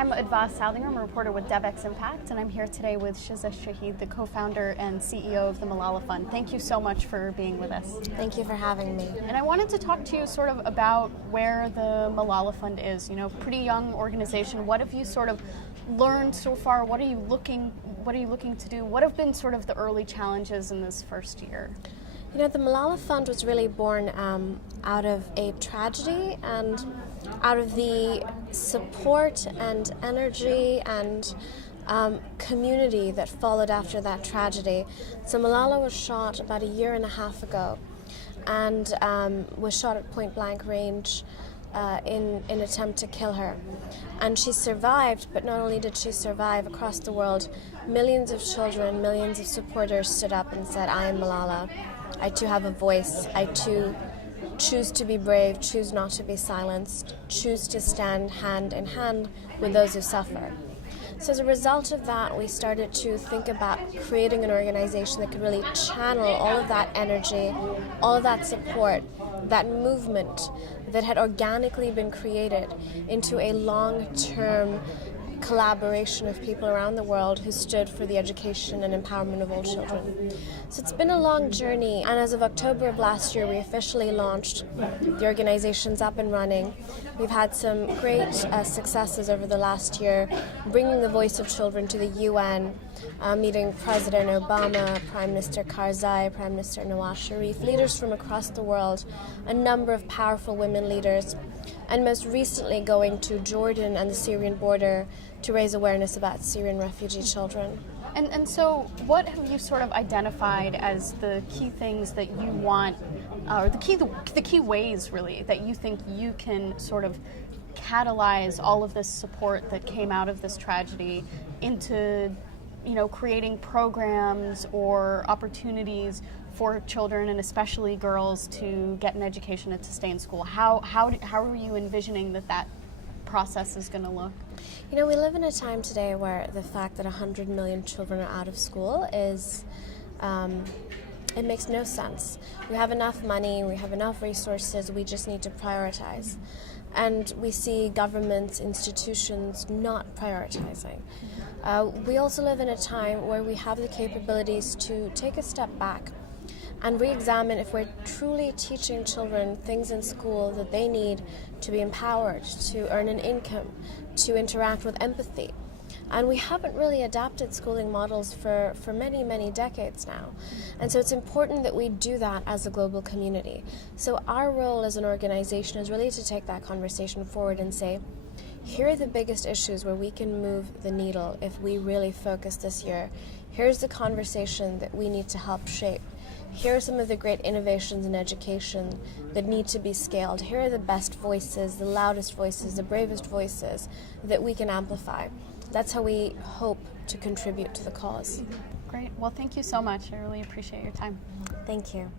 I'm Advaz Salding. I'm a reporter with DevX Impact, and I'm here today with Shiza Shahid, the co-founder and CEO of the Malala Fund. Thank you so much for being with us. Thank you for having me. And I wanted to talk to you sort of about where the Malala Fund is. You know, pretty young organization. What have you sort of learned so far? What are you looking to do? What have been sort of the early challenges in this first year? You know, the Malala Fund was really born out of a tragedy and out of the support and energy and community that followed after that tragedy. So Malala was shot about a year and a half ago and was shot at point blank range in an attempt to kill her. And she survived, but not only did she survive, across the world, millions of children, millions of supporters stood up and said, "I am Malala. I too have a voice. I too choose to be brave, choose not to be silenced, choose to stand hand in hand with those who suffer." So as a result of that, we started to think about creating an organization that could really channel all of that energy, all of that support, that movement that had organically been created into a long-term collaboration of people around the world who stood for the education and empowerment of all children. So it's been a long journey, and as of October of last year, we officially launched. The organization's up and running. We've had some great successes over the last year, bringing the voice of children to the UN, meeting President Obama, Prime Minister Karzai, Prime Minister Nawaz Sharif, leaders from across the world, a number of powerful women leaders, and most recently going to Jordan and the Syrian border to raise awareness about Syrian refugee children. And so what have you sort of identified as the key things that you want, or the key ways really that you think you can sort of catalyze all of this support that came out of this tragedy into, you know, creating programs or opportunities for children and especially girls to get an education and to stay in school? How are you envisioning that process is going to look? You know, we live in a time today where the fact that 100 million children are out of school is, it makes no sense. We have enough money, we have enough resources, we just need to prioritize. And we see governments, institutions not prioritizing. We also live in a time where we have the capabilities to take a step back and re-examine if we're truly teaching children things in school that they need to be empowered, to earn an income, to interact with empathy. And we haven't really adapted schooling models for many, many decades now. And so it's important that we do that as a global community. So our role as an organization is really to take that conversation forward and say, here are the biggest issues where we can move the needle if we really focus this year. Here's the conversation that we need to help shape. Here are some of the great innovations in education that need to be scaled. Here are the best voices, the loudest voices, the bravest voices that we can amplify. That's how we hope to contribute to the cause. Great. Well, thank you so much. I really appreciate your time. Thank you.